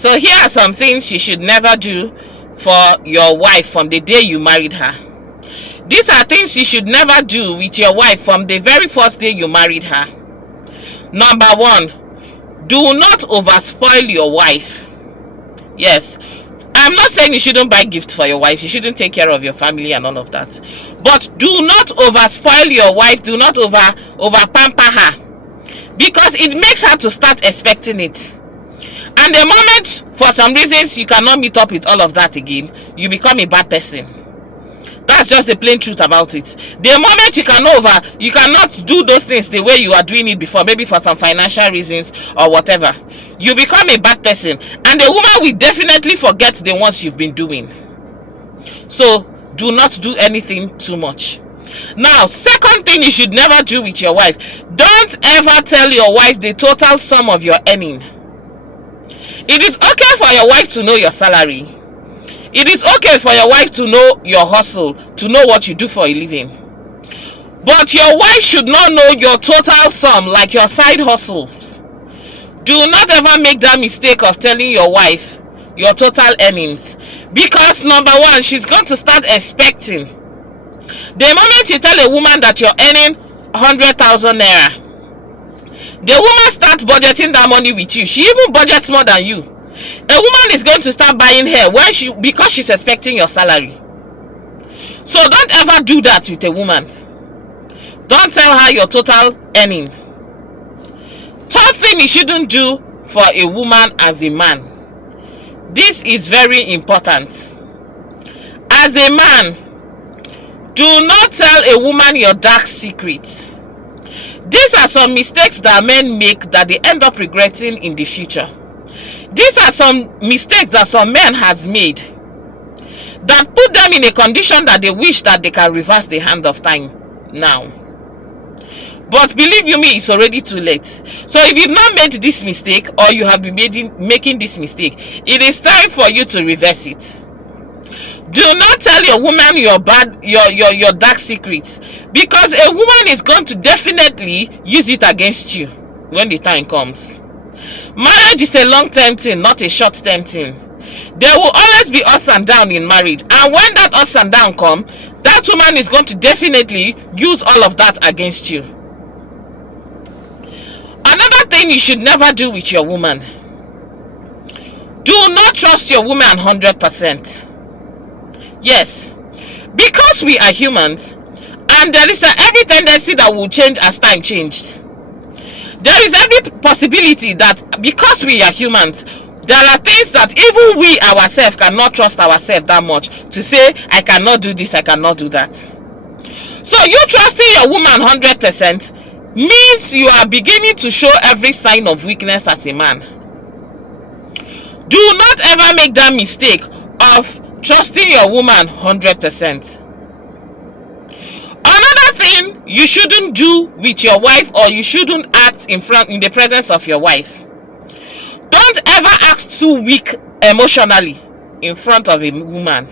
So here are some things you should never do for your wife from the day you married her. These are things you should never do with your wife from the very first day you married her. Number one, do not overspoil your wife. Yes, I'm not saying you shouldn't buy gifts for your wife, you shouldn't take care of your family and all of that, but do not overspoil your wife. Do not over pamper her, because it makes her to start expecting it. And the moment for some reasons you cannot meet up with all of that again, you become a bad person. That's just the plain truth about it. The moment you cannot do those things the way you are doing it before, maybe for some financial reasons or whatever, you become a bad person, and the woman will definitely forget the ones you've been doing. So do not do anything too much. Now, second thing you should never do with your wife, don't ever tell your wife the total sum of your earning. It is okay for your wife to know your salary. It is okay for your wife to know your hustle, to know what you do for a living. But your wife should not know your total sum, like your side hustles. Do not ever make that mistake of telling your wife your total earnings, because number one, she's going to start expecting. The moment you tell a woman that you're earning 100,000 naira, the woman starts budgeting that money with you. She even budgets more than you. A woman is going to start buying hair because she's expecting your salary. So don't ever do that with a woman. Don't tell her your total earning. Third thing you shouldn't do for a woman as a man. This is very important. As a man, do not tell a woman your dark secrets. These are some mistakes that men make that they end up regretting in the future. These are some mistakes that some men has made that put them in a condition that they wish that they can reverse the hand of time now. But believe you me, it's already too late. So if you've not made this mistake, or you have been making this mistake, it is time for you to reverse it. Do not tell your woman your dark secrets, because a woman is going to definitely use it against you when the time comes. Marriage is a long-term thing, not a short-term thing. There will always be ups and downs in marriage, and when that ups and downs come, that woman is going to definitely use all of that against you. Another thing you should never do with your woman, do not trust your woman 100%. Yes, because we are humans, and there is every tendency that will change as time changed. There is every possibility that because we are humans, there are things that even we ourselves cannot trust ourselves that much to say, I cannot do this, I cannot do that. So you trusting your woman 100% means you are beginning to show every sign of weakness as a man. Do not ever make that mistake of trusting your woman 100%. Another thing you shouldn't do with your wife, or you shouldn't act in the presence of your wife. Don't ever act too weak emotionally in front of a woman.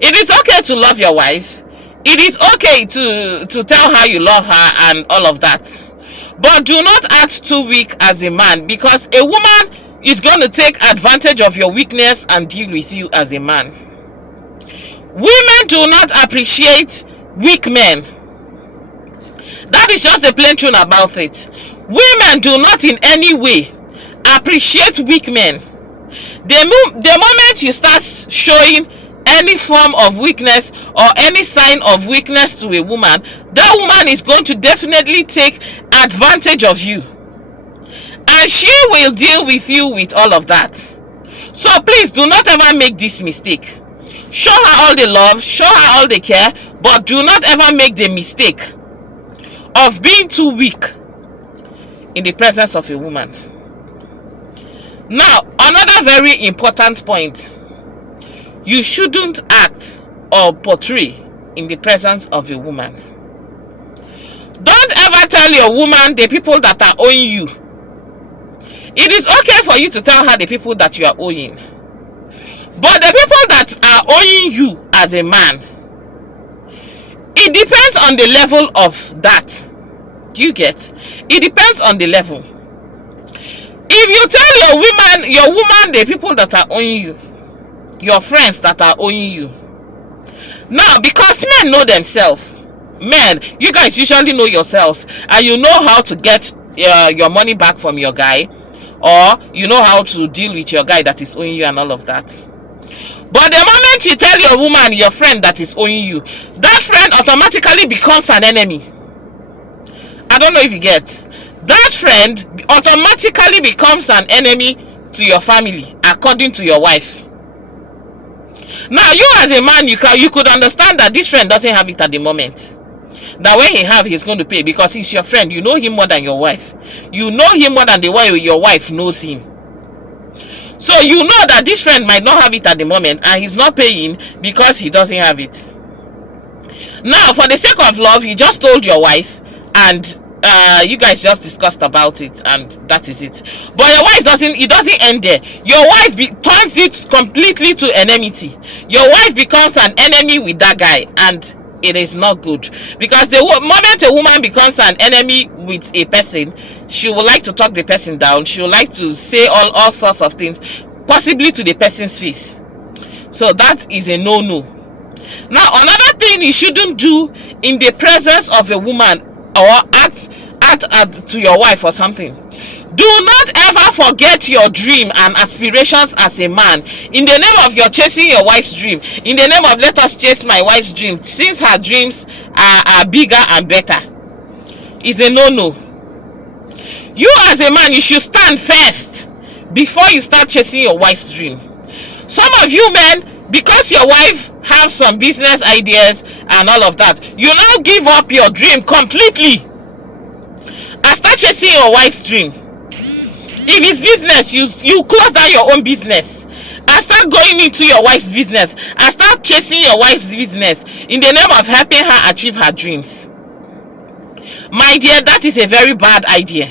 It is okay to love your wife. It is okay to tell her you love her and all of that. But do not act too weak as a man, because a woman is going to take advantage of your weakness and deal with you as a man. Women do not appreciate weak men. That is just the plain truth about it. Women do not in any way appreciate weak men. The moment you start showing any form of weakness or any sign of weakness to a woman, that woman is going to definitely take advantage of you, and she will deal with you with all of that. So please do not ever make this mistake. Show her all the love, show her all the care, but do not ever make the mistake of being too weak in the presence of a woman. Now, another very important point, you shouldn't act or portray in the presence of a woman. Don't ever tell your woman the people that are owing you. It is okay for you to tell her the people that you are owing, but the people that are owing you as a man, it depends on the level of that. Do you get? It depends on the level. If you tell your woman, the people that are owing you, your friends that are owing you, now because men know themselves, men, you guys usually know yourselves, and you know how to get your money back from your guy, or you know how to deal with your guy that is owing you and all of that. But the moment you tell your woman, your friend that is owing you, that friend automatically becomes an enemy. I don't know if you get. That friend automatically becomes an enemy to your family, according to your wife. Now, you as a man, you could understand that this friend doesn't have it at the moment. That when he have, he's going to pay, because he's your friend. You know him more than your wife. You know him more than the way your wife knows him. So you know that this friend might not have it at the moment, and he's not paying because he doesn't have it. Now, for the sake of love, you just told your wife, and you guys just discussed about it, and that is it. But your wife it doesn't end there. Your wife turns it completely to enmity. Your wife becomes an enemy with that guy, and it is not good, because the moment a woman becomes an enemy with a person, she will like to talk the person down. She will like to say all sorts of things, possibly to the person's face. So that is a no-no. Now, another thing you shouldn't do in the presence of a woman, or act to your wife or something. Do not ever forget your dream and aspirations as a man, in the name of your chasing your wife's dream, in the name of let us chase my wife's dream, since her dreams are bigger and better. It's a no-no. You as a man, you should stand first before you start chasing your wife's dream. Some of you men, because your wife has some business ideas and all of that, you now give up your dream completely and start chasing your wife's dream. If it's business, you close down your own business and start going into your wife's business and start chasing your wife's business in the name of helping her achieve her dreams. My dear, that is a very bad idea,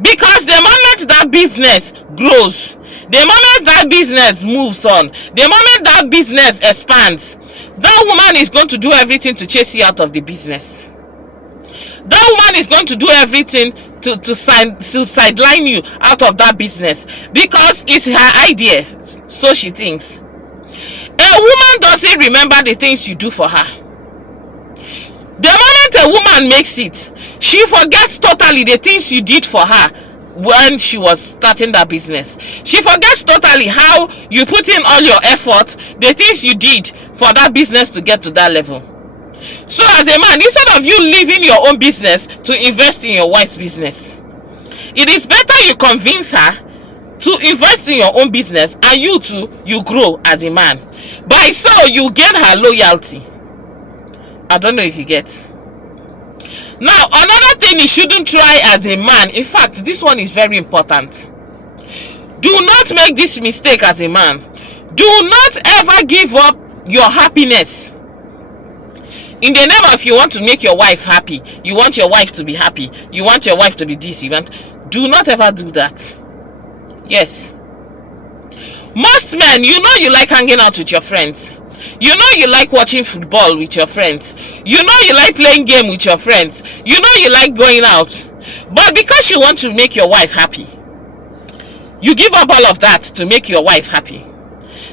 because the moment that business grows, the moment that business moves on, the moment that business expands, that woman is going to do everything to chase you out of the business. That woman is going to do everything to sideline you out of that business, because it's her idea, so she thinks. A woman doesn't remember the things you do for her. The moment a woman makes it, she forgets totally the things you did for her when she was starting that business. She forgets totally how you put in all your effort, the things you did for that business to get to that level. So as a man, instead of you leaving your own business to invest in your wife's business, it is better you convince her to invest in your own business, and you grow as a man. By so you gain her loyalty. I don't know if you get. Now, another thing you shouldn't try as a man, in fact, this one is very important. Do not make this mistake as a man. Do not ever give up your happiness in the name of you want to make your wife happy. You want your wife to be happy. You want your wife to be this. Do not ever do that. Yes. Most men, you know you like hanging out with your friends. You know you like watching football with your friends. You know you like playing game with your friends. You know you like going out. But because you want to make your wife happy, you give up all of that to make your wife happy.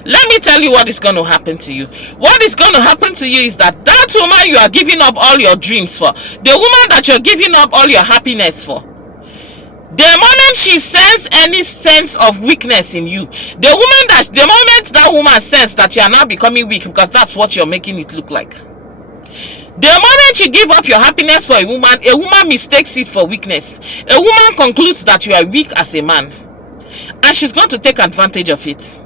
Let me tell you what is going to happen to you. What is going to happen to you is that woman you are giving up all your dreams for, the woman that you're giving up all your happiness for, the moment she senses any sense of weakness in you, the moment that woman senses that you are now becoming weak, because that's what you're making it look like. The moment you give up your happiness for a woman mistakes it for weakness. A woman concludes that you are weak as a man, and she's going to take advantage of it.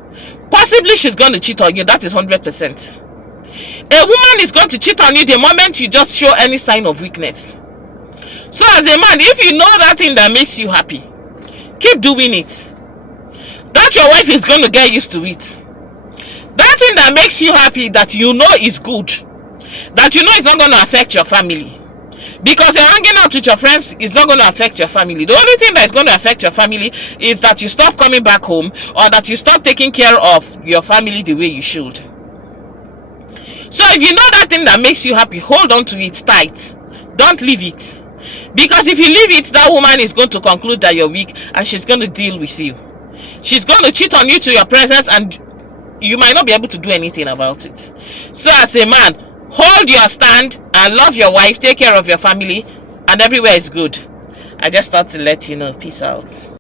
Possibly she's going to cheat on you. That is 100%. A woman is going to cheat on you the moment you just show any sign of weakness. So as a man, if you know that thing that makes you happy, keep doing it. That your wife is going to get used to it. That thing that makes you happy, that you know is good, that you know is not going to affect your family, because you're hanging out with your friends, is not going to affect your family. The only thing that is going to affect your family is that you stop coming back home, or that you stop taking care of your family the way you should. So if you know that thing that makes you happy, hold on to it tight. Don't leave it. Because if you leave it, that woman is going to conclude that you're weak and she's going to deal with you. She's going to cheat on you to your presence and you might not be able to do anything about it. So as a man, hold your stand and love your wife, take care of your family, and everywhere is good. I just thought to let you know. Peace out.